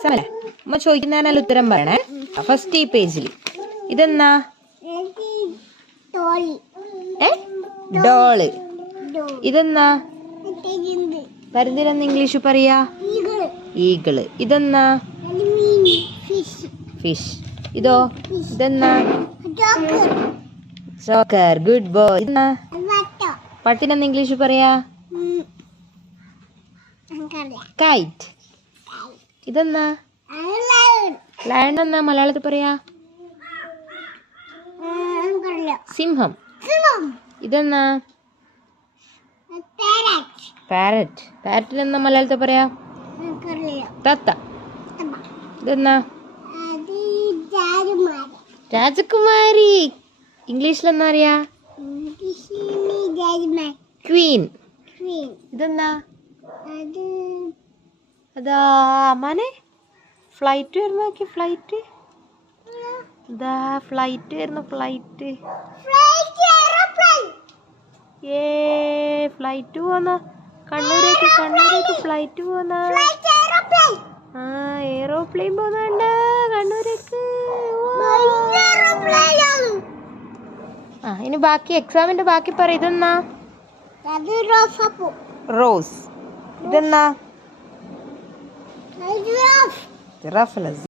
എക്സാമല്ലേ അമ്മ ചോദിക്കുന്നതിനാൽ ഉത്തരം പറയണേ. ഫസ്റ്റ് ഈ പേജിൽ ഇതെന്നാ? ഡോള്. ഇതെന്നാ? പരുന്തിനെന്ന് ഇംഗ്ലീഷ് പറയാ? ഈഗിള്. ഇതെന്നാ? ഫിഷ്. ഇതോ? ഇതെന്നാ? സോക്കർ. Good boy. ഇതെന്നാ? പട്ടിനെന്ന് ഇംഗ്ലീഷ് പറയാ? കൈറ്റ്. ഇതെന്നാ? ലയൺ എന്നാ മലയാളത്തിൽ പറയാ? സിംഹം. ഇതെന്നാ? പാരറ്റ്. പാരറ്റിനെന്നാ മലയാളത്തിൽ പറയാ? തത്ത. ഇതെന്നാ? രാജകുമാരി. ഇംഗ്ലീഷിലെന്നാ അറിയാ? ക്വീൻ. ഇതെന്നാ? അതാ അമ്മാനെ ഫ്ലൈറ്റ് വരുന്ന നോക്കി. ഫ്ലൈറ്റ് ഇതാ. ഫ്ലൈറ്റ് വരുന്നു. ഫ്ലൈറ്റ്. ഫ്ലൈറ്റ് പോന്ന കണ്ണൂരേക്ക്. കണ്ണൂരേക്ക് ഫ്ലൈറ്റ് പോന്ന. ആ എയറോപ്ലെയിൻ പോന്നുണ്ട് കണ്ണൂരേക്ക്. ആ ഇനി ബാക്കി എക്സാമിന്റെ ബാക്കി പറ. ഇതെന്നാ? റോസ്. ഇതെന്നാ? ജിറാഫ്.